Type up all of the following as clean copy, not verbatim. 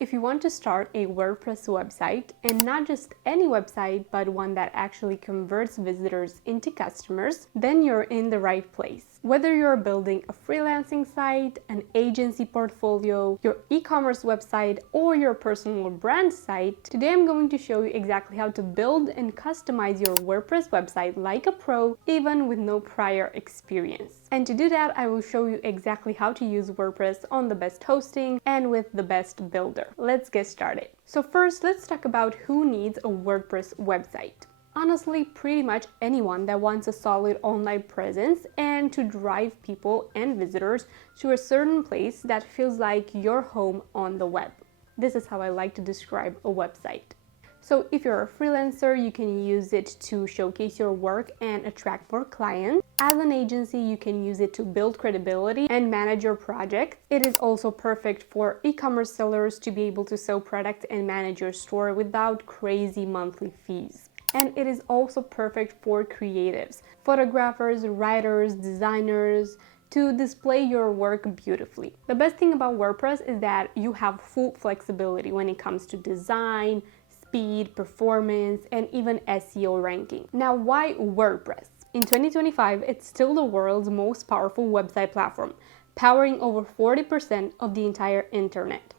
If you want to start a WordPress website, and not just any website, but one that actually converts visitors into customers, then you're in the right place. Whether you're building a freelancing site, an agency portfolio, your e-commerce website, or your personal brand site, today I'm going to show you exactly how to build and customize your WordPress website like a pro, even with no prior experience. And to do that, I will show you exactly how to use WordPress on the best hosting and with the best builder. Let's get started. So first, let's talk about who needs a WordPress website. Honestly, pretty much anyone that wants a solid online presence and to drive people and visitors to a certain place that feels like your home on the web. This is how I like to describe a website. So if you're a freelancer, you can use it to showcase your work and attract more clients. As an agency, you can use it to build credibility and manage your project. It is also perfect for e-commerce sellers to be able to sell products and manage your store without crazy monthly fees. And it is also perfect for creatives, photographers, writers, designers, to display your work beautifully. The best thing about WordPress is that you have full flexibility when it comes to design, speed, performance, and even SEO ranking. Now, why WordPress? In 2025, it's still the world's most powerful website platform, powering over 40% of the entire internet.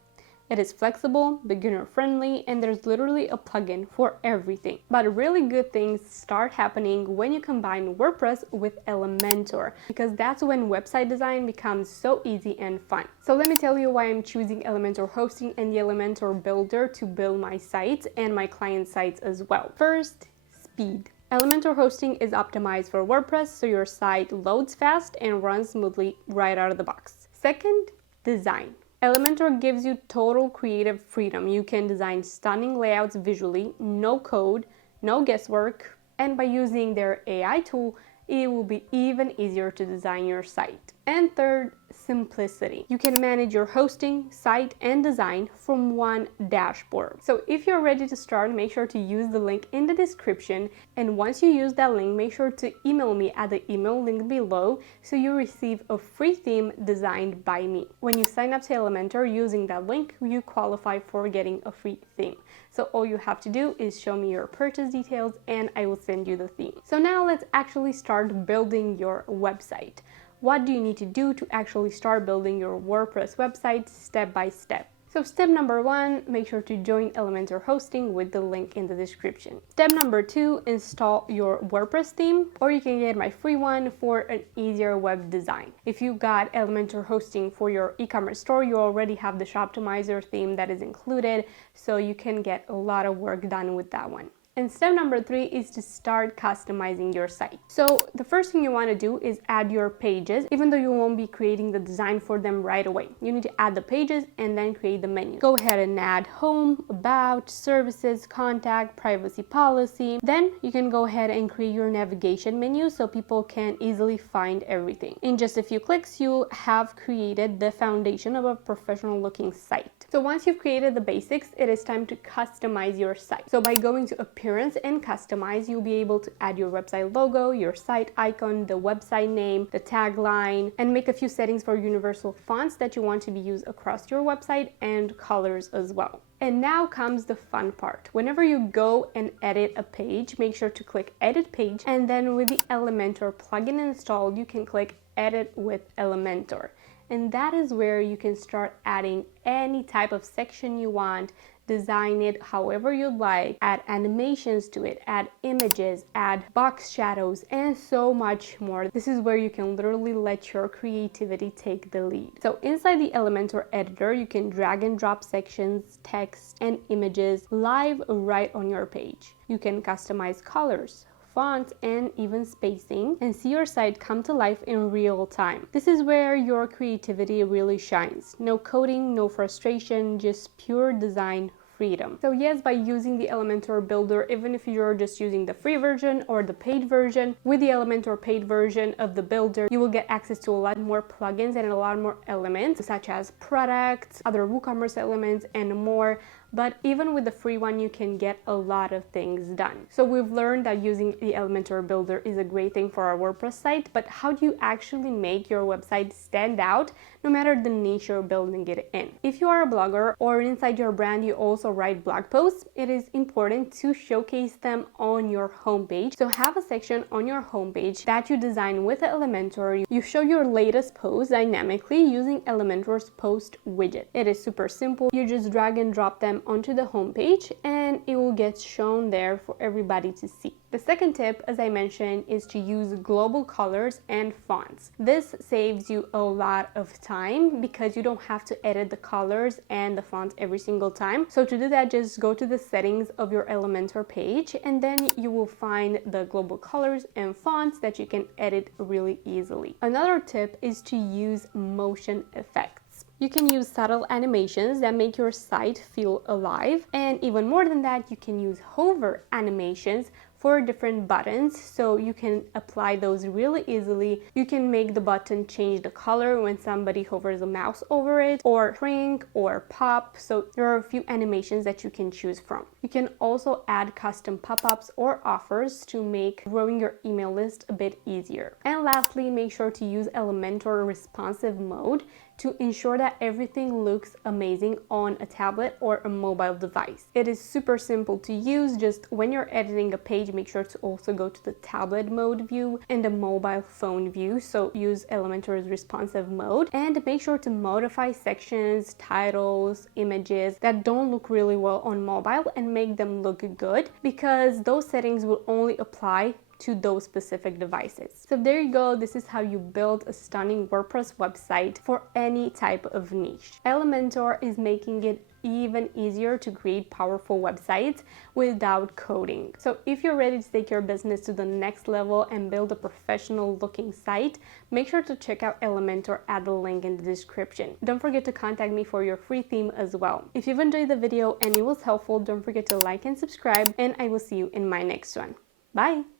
It is flexible, beginner-friendly, and there's literally a plugin for everything. But really good things start happening when you combine WordPress with Elementor, because that's when website design becomes so easy and fun. So let me tell you why I'm choosing Elementor hosting and the Elementor builder to build my sites and my client sites as well. First, speed. Elementor hosting is optimized for WordPress, so your site loads fast and runs smoothly right out of the box. Second, design. Elementor gives you total creative freedom. You can design stunning layouts visually, no code, no guesswork, and by using their AI tool, it will be even easier to design your site. And third, simplicity. You can manage your hosting, site, and design from one dashboard. So if you're ready to start, make sure to use the link in the description. And once you use that link, make sure to email me at the email link below so you receive a free theme designed by me. When you sign up to Elementor using that link, you qualify for getting a free theme. So all you have to do is show me your purchase details and I will send you the theme. So now let's actually start building your website. What do you need to do to actually start building your WordPress website step by step? So step number 1, make sure to join Elementor hosting with the link in the description. Step number 2, install your WordPress theme, or you can get my free one for an easier web design. If you got Elementor hosting for your e-commerce store, you already have the Shoptimizer theme that is included, so you can get a lot of work done with that one. And step number 3 is to start customizing your site. So the first thing you want to do is add your pages, even though you won't be creating the design for them right away. You need to add the pages and then create the menu. Go ahead and add home, about, services, contact, privacy policy. Then you can go ahead and create your navigation menu so people can easily find everything. In just a few clicks, you have created the foundation of a professional looking site. So once you've created the basics, it is time to customize your site. So by going to Appearance and Customize, you'll be able to add your website logo, your site icon, the website name, the tagline, and make a few settings for universal fonts that you want to be used across your website and colors as well. And now comes the fun part. Whenever you go and edit a page, make sure to click Edit Page, and then with the Elementor plugin installed, you can click Edit with Elementor. And that is where you can start adding any type of section you want, design it however you'd like, add animations to it, add images, add box shadows, and so much more. This is where you can literally let your creativity take the lead. So inside the Elementor editor, you can drag and drop sections, text, and images live right on your page. You can customize colors, fonts, and even spacing, and see your site come to life in real time. This is where your creativity really shines. No coding, no frustration, just pure design freedom. So yes, by using the Elementor builder, even if you're just using the free version or the paid version, with the Elementor paid version of the builder, you will get access to a lot more plugins and a lot more elements, such as products, other WooCommerce elements, and more. But even with the free one, you can get a lot of things done. So we've learned that using the Elementor builder is a great thing for our WordPress site, but how do you actually make your website stand out no matter the niche you're building it in. If you are a blogger or inside your brand you also write blog posts, it is important to showcase them on your homepage. So have a section on your homepage that you design with Elementor. You show your latest posts dynamically using Elementor's post widget. It is super simple. You just drag and drop them onto the homepage and it will get shown there for everybody to see. The second tip, as I mentioned, is to use global colors and fonts. This saves you a lot of time because you don't have to edit the colors and the fonts every single time. So to do that, just go to the settings of your Elementor page and then you will find the global colors and fonts that you can edit really easily. Another tip is to use motion effects. You can use subtle animations that make your site feel alive, and even more than that, you can use hover animations for different buttons, so you can apply those really easily. You can make the button change the color when somebody hovers a mouse over it, or shrink or pop, so there are a few animations that you can choose from. You can also add custom pop-ups or offers to make growing your email list a bit easier. And lastly, make sure to use Elementor responsive mode to ensure that everything looks amazing on a tablet or a mobile device. It is super simple to use. Just when you're editing a page, make sure to also go to the tablet mode view and the mobile phone view. So use Elementor's responsive mode and make sure to modify sections, titles, images that don't look really well on mobile and make them look good, because those settings will only apply to those specific devices. So there you go. This is how you build a stunning WordPress website for any type of niche. Elementor is making it even easier to create powerful websites without coding. So if you're ready to take your business to the next level and build a professional looking site, make sure to check out Elementor at the link in the description. Don't forget to contact me for your free theme as well. If you've enjoyed the video and it was helpful, don't forget to like and subscribe, and I will see you in my next one. Bye!